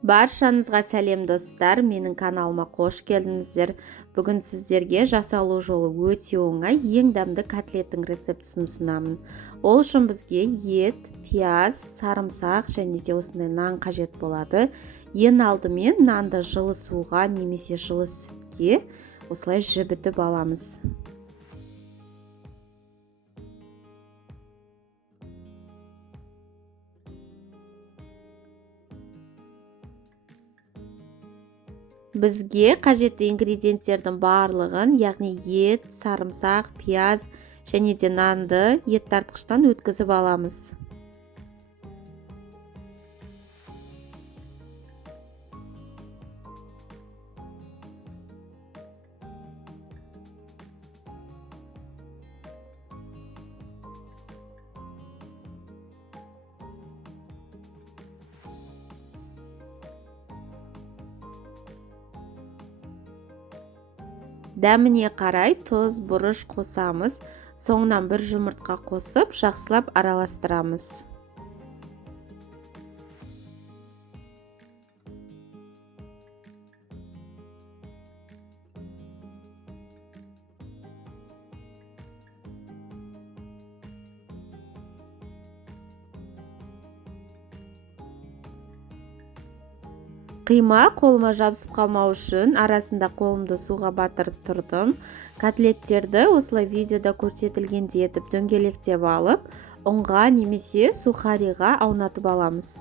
Баршаңызға сәлем достар, менің каналыма қош келдіңіздер. Бүгін сіздерге жасалу жолы өте оңай, ең дәмді котлеттің рецептісін ұсынамын. Ол үшін бізге ет, пияз, сарымсақ және де осындай нан қажет болады. Ең алдымен нанды жылы суға немесе жылы сүтке осылай жібітіп аламыз. Бізге қажетті ингредиенттердің барлығын, яғни ет, сарымсақ, пияз және де нанды ет тартқыштан өткізіп аламыз. Дәміне қарай тұз, бұрыш қосамыз. Соңынан бір жұмыртқа қосып, жақсылап араластырамыз. Қима қолыма жабысып қалмау үшін арасында қолымды суға батырып тұрдым. Котлеттерді осылай видеода көрсетілгендей етіп дөңгелектеп алып, ұнға немесе сухариға аунатып аламыз.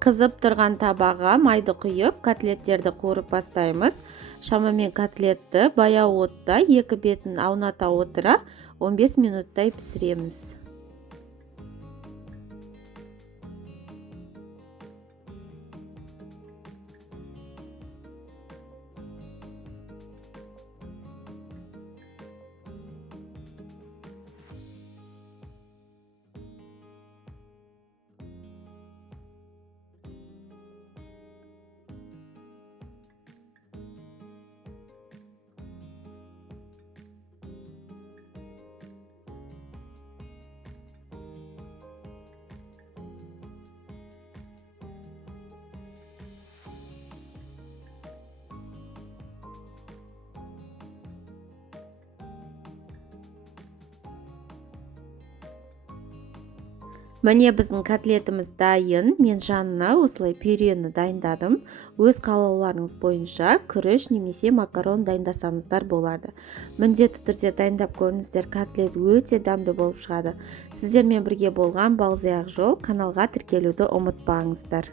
Қызып тұрған табаға майды құйып, котлеттерді қуырып бастаймыз. Шамамен котлетті баяу отта екі бетін ауната отыра 15 минуттай пісіреміз. Міне біздің котлетіміз дайын. Мен жанына осылай пюрені дайындадым. Өз қалауларыңыз бойынша күріш немесе макарон дайындасаңыздар болады. Міндетті түрде дайындап көріңіздер, котлет өте дәмді болып шығады. Сіздермен бірге болған Балзия Ақжол. Каналға тіркелуді ұмытпаңыздар.